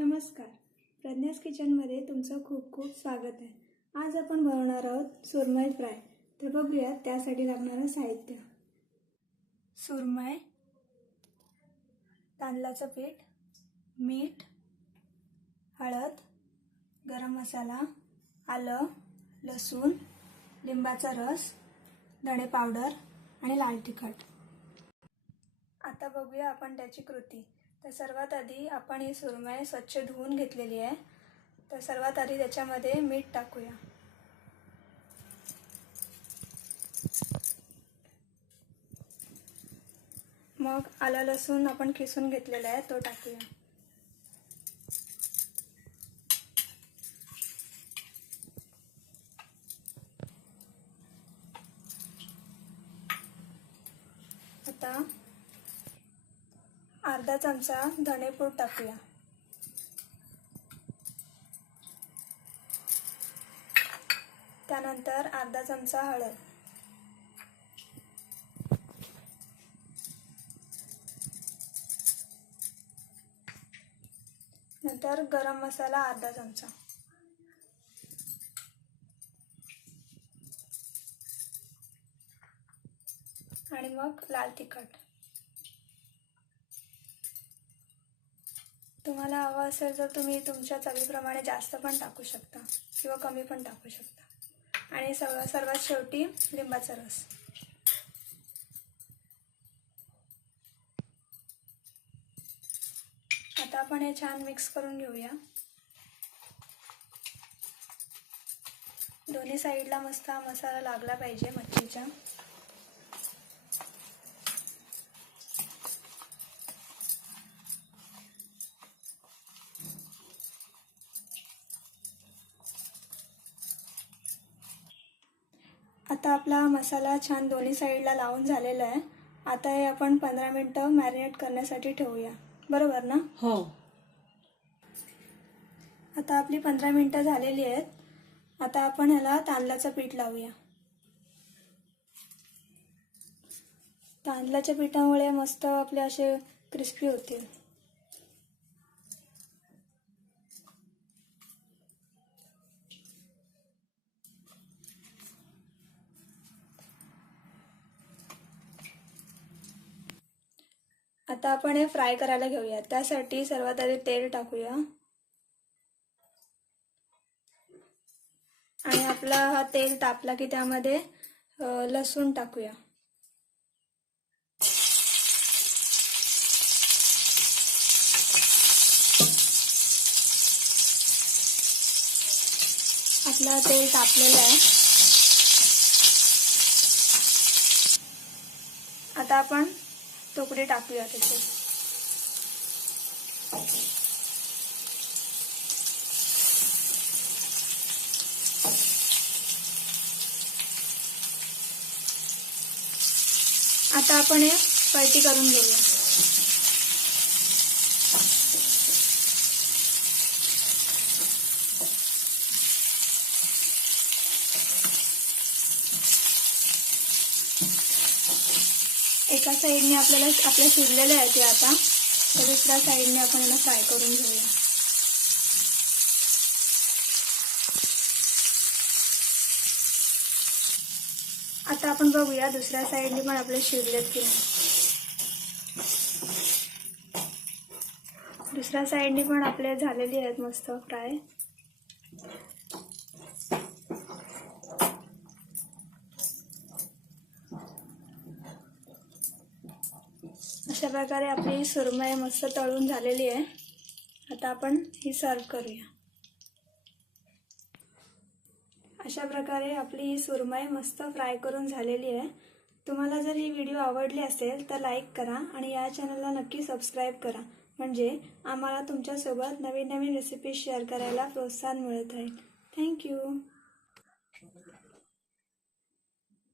नमस्कार, प्रज्ञास किचनमध्ये तुमचं खूप खूप स्वागत आहे। आज आपण बनवणार आहोत सुरमई फ्राय। तर बघूया त्यासाठी लागणारं साहित्य। सुरमई, तांदळाचं पीठ, मीठ, हळद, गरम मसाला, आलं, लसूण, लिंबाचा रस, धणे पावडर आणि लाल तिखट। आता बघूया आपण त्याची कृती। तर सर्वात आधी आपण ही सुरमई स्वच्छ धुवून घेतलेली आहे। तर सर्वात आधी त्याच्यामध्ये मीठ टाकूया। मग आलं लसूण आपण किसून घेतलेला आहे तो टाकूया। आता अर्धा चमचा धणेपूड टाकूया। त्यानंतर अर्धा चमचा हळद, नंतर गरम मसाला अर्धा चमचा, आणि मग लाल तिखट। तुम्हाला हवं असेल तर तुम्ही तुमच्या चवीप्रमाणे जास्त पण टाकू शकता किंवा कमी पण टाकू शकता। आणि सर्वात शेवटी लिंबाचा रस। आता आपण हे छान मिक्स करून घेऊया। दोन्ही साईडला मस्त हा मसाला लागला पाहिजे मच्छीच्या। आता आपला मसाला छान दोन्ही साईडला लावून झालेला आहे। आता हे आपण 15 मिनिटं मॅरिनेट करण्यासाठी ठेवूया, बरोबर ना? हो। आता आपली 15 मिनिटं झालेली आहेत। आता आपण ह्याला तांदळाचं पीठ लावूया। तांदळाच्या पिठामुळे मस्त आपले असे क्रिस्पी होतील। आता आपण हे फ्राय करायला घेऊया। त्यासाठी सर्वात आधी तेल टाकूया आणि आपला हा तेल तापला की त्यामध्ये लसूण टाकूया। आपला तेल तापलेलं आहे। आता आपण तुकडे टाकूया त्याचे। आता आपण हे पलटी करून घेऊया। एका साईडने आपल्या शिजलेले आहे ते आता, तर दुसऱ्या साईडने आपण याला फ्राय करून घेऊया। आता आपण बघूया दुसऱ्या साईडने पण आपले शिजलेत की नाही। दुसऱ्या साईडने पण आपले झालेली आहेत मस्त फ्राय। अशा प्रकारे आपली सुरमई मस्त तळून झालेली आहे। आता आपण ही सर्व करूया। अशा प्रकारे आपली ही सुरमई मस्त फ्राय करून झालेली आहे। तुम्हाला जर ही व्हिडिओ आवडली असेल तर लाईक करा आणि या चॅनलला नक्की सबस्क्राईब करा, म्हणजे आम्हाला तुमच्यासोबत नवीन नवीन रेसिपी शेअर करायला प्रोत्साहन मिळत राहील। थँक्यू।